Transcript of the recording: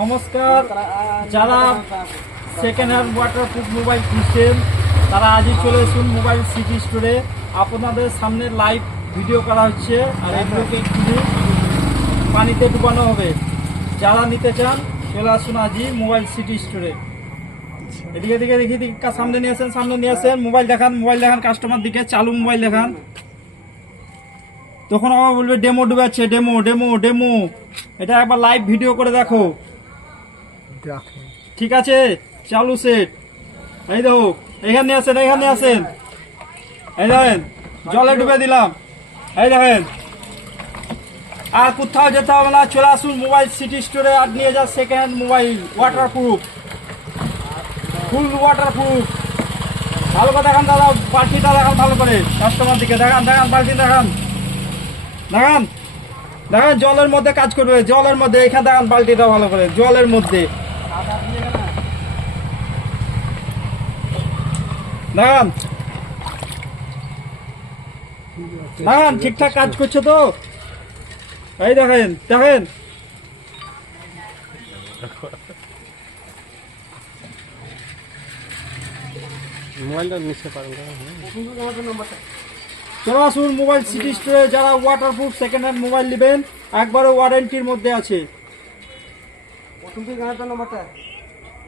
নমস্কার, যারা second hand waterproof mobile খুঁজছেন তারা আজই চলে আসুন মোবাইল সিটি স্টোরে। আপনাদের সামনে লাইভ ভিডিও করা হচ্ছে আর এগুলোকে খুলে পানিতে ডুবানো হবে। যারা নিতে চান চলে আসুন আজই মোবাইল সিটি স্টোরে। এদিকে দিকে দেখি সামনে নিয়ে আসেন, মোবাইল দেখান কাস্টমার দিকে, চালু মোবাইল দেখান। তখন আবার বলবে ডেমো ডুবাচ্ছে, ডেমো ডেমো ডেমো। এটা একবার লাইভ ভিডিও করে দেখো। ঠিক আছে, চালু সেট। এই দেখো, এখানে আসেন এই দেখেন জলে ডুবে দিলাম। এই দেখেন, আর কোথাও যেতে হবে না, চলে আসুন মোবাইল সিটি স্টোরে আর নিয়ে যান সেকেন্ড হ্যান্ড মোবাইল ওয়াটারপ্রুফ, ফুল ওয়াটারপ্রুফ। ভালো করে দেখান দাদা, বালতিটা দেখান ভালো করে, কাস্টমার দিকে দেখান বালতি দেখান জলের মধ্যে কাজ করবে, জলের মধ্যে। এখানে দেখান বালতিটা ভালো করে, জলের মধ্যে দেখান ঠিকঠাক কাজ করছে তো। এই দেখেন মোবাইলটা নিচে পারেন। চলে আসুন মোবাইল সিটি স্টোরে। যারা ওয়াটারপ্রুফ সেকেন্ড হ্যান্ড মোবাইল নেবেন একবারে ওয়ারেন্টির মধ্যে আছে।